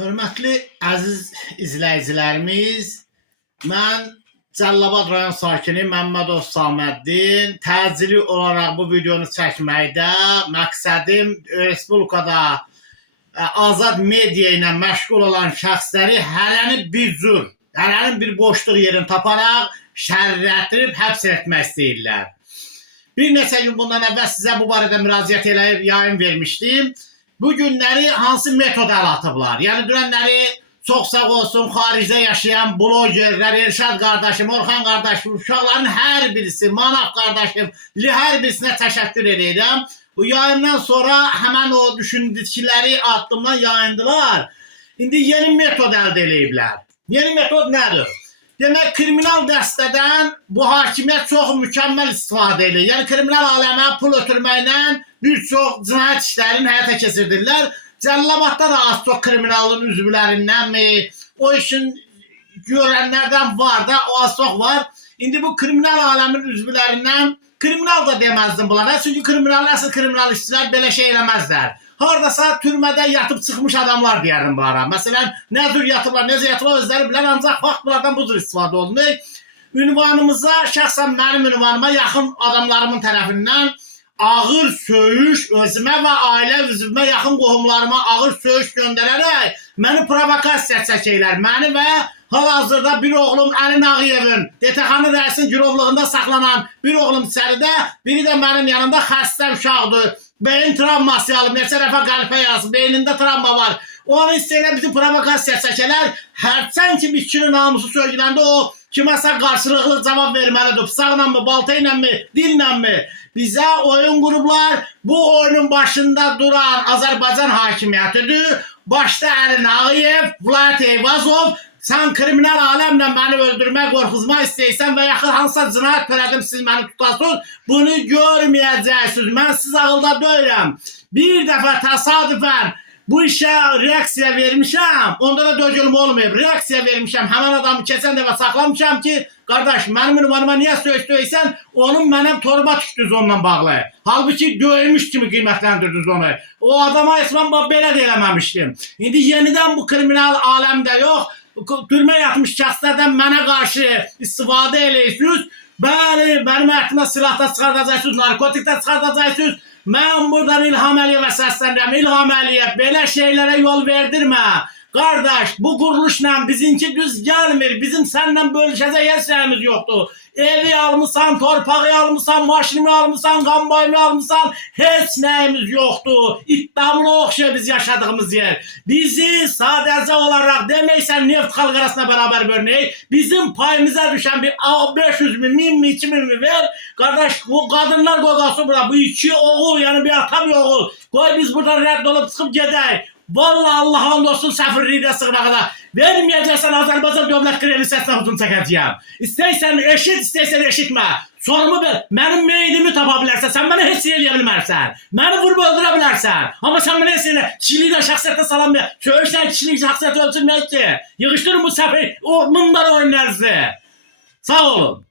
Hörmətli əziz izləyicilərimiz, mən Cəlilabad rayon sakini Məmmədov Saməddin. Təcili olaraq bu videonu çəkməkdə məqsədim Respublikada azad media ilə məşğul olan şəxsləri hələnin bir boşluq yerini taparaq şərrlətirib həbs etmək istəyirlər. Bir neçə gün bundan əvvəl sizə bu barədə müraciət edib yayın vermişdim. Bu günləri hansı metod əl atıblar? Yəni dünənləri çox sağ olsun xaricdə yaşayan blogerlər, Elşad qardaşım, Orxan qardaşım, uşaqların hər birisi, Manaf qardaşım, hər birisinə təşəkkür edirəm. Bu yayından sonra həmən o düşündükləri addımdan yayındılar. İndi yeni metod əldə ediblər. Yeni metod nədir? Demək, kriminal dəstədən bu hakimiyyət çox mükəmməl istifadə edir. Yəni, kriminal aləmə pul ötürməklə bir çox cinayət işlərini həyata keçirdirlər. Cəlilabadda da az çox kriminalın üzvlərindənmi, o işin görənlərdən var da, o az çox var. İndi bu kriminal aləmin üzvlərindən, kriminal da deməzdim bunlara. Çünki asıl kriminal işçilər belə şey eləməzlər. Haradasa türmədə yatıp çıxmış adamlar deyərdim bunlara. Məsələn, nə cür yatıblar, necə yatıblar özləri bilən, ancaq vaxt bunlardan bu cür istifadə olunur. Ünvanımıza, şəxsən mənim ünvanıma yaxın adamlarımın tərəfindən ağır söyüş, özümə və ailə üzvümə yaxın qohumlarıma ağır söyüş göndərərək məni provokasiya çəkirlər. Məni və hal-hazırda bir oğlum Əli Nağıyevin, DTX-nın rəisin girovluğunda saxlanan bir oğlum içəridə, biri də mənim yanımda xəstə uşaqdır. Beyin travması alıb, neçə dəfə qəlpə yazıb, beynində travma var. Onu istəyirlər bizi provokasiya çəkələr. Hərçən ki, bir kişinin namusu söyləyəndə o kiməsə qarşılıqlı cavab verməlidir. Bıçaqla mı, balta ilə mi, dillə mi? Bizə oyun qurublar. Bu oyunun başında duran Azərbaycan hakimiyyətidir. Başda Əli Nağıyev, Vilayət Eyvazov. Sən kriminal aləmlə məni öldürmək, qorxuzmaq istəyirsən və yaxın hansısa cinayət törədim, siz məni tutasınız, bunu görməyəcəksiniz. Mən siz ağılda deyirəm. Bir dəfə təsadüfən bu işə reaksiya vermişəm, onda da dögülmə olmayıb. Reaksiya vermişəm, həmən adamı keçən dəfə saxlamışam ki, qardaş, mənim ünvanıma niyə söysən, onun mənəm torba düşdünüz onunla bağlı. Halbuki döymüş kimi qiymətləndirdiniz onu. O adama ismən belə də eləməmişdim. İndi yenidən bu kriminal aləmdə yox, türmə yatmış şəxslərdən mənə qarşı istifadə eləyirsiniz. Bəli, mənim həyatımda silahda çıxardacaqsınız, narkotikdə çıxardacaqsınız. Mən buradan İlham Əliyevə səslənirəm. İlham Əliyev, belə şeylərə yol verdirmə. Qardaş, bu quruluşla bizinki düz gəlmir. Bizim səninlə bölüşəcək heç şeyimiz yoxdur. Evi almışsan, torpağı almışsan, maşını almışsan, qambayını almışsan, heç nəyimiz yoxdur. İddiamına oxşuyor biz yaşadığımız yer. Bizi sadəcə olaraq deməksən neft xalq arasına beraber bölünək. Bizim payımıza düşən bir 500 min, 1000 min, 2000 min ver. Qardaş, bu qadınlar qoqası burada. Bu iki oğul, yəni bir ata bir oğul. Qoy biz buradan rədd olub çıxıb gedək. Vallahi Allah olsun səfirliyə sığına qədər. Verməyəcəksən Azərbaycan dövlət kredi səsinə hücum çəkəcəyəm. İstəyirsən eşit, istəyirsən eşitmə. Sorumu ver. Mənim meydimi tapa bilərsən. Sən mənə heç şey eləyə bilmərsən. Məni vurub öldürə bilərsən. Amma sən mənə heç elə kişiliklə şəxsiyyətlə salamaya. Söyüşdən kişilik şəxsiyyəti ölçülməyək ki. Yığışdırın bu səfir. Bunlar oyunlarınızı. Sağ olun.